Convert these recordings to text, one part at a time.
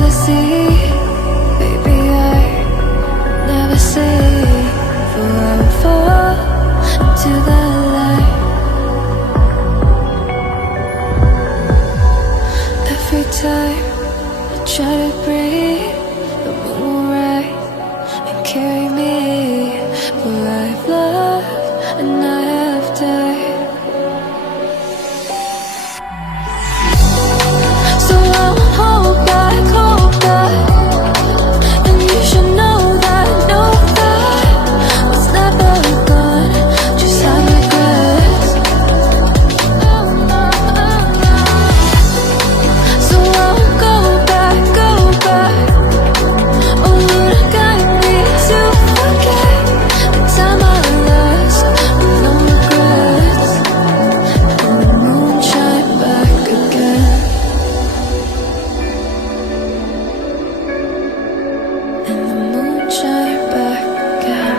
the sea. Baby, I never say, for I will fall into the light. Every time I try to breathe, the moon will rise and carry me. For I've loved and I have died. So I won't hold back, and you should know that what's never gone just have regrets. So I won't go back. Oh, would I guide me to forget the time I lost with no regrets, and the moon shine back again. And the moon shine back again.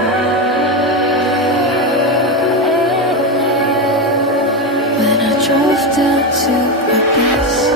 When I drove down to Abyss.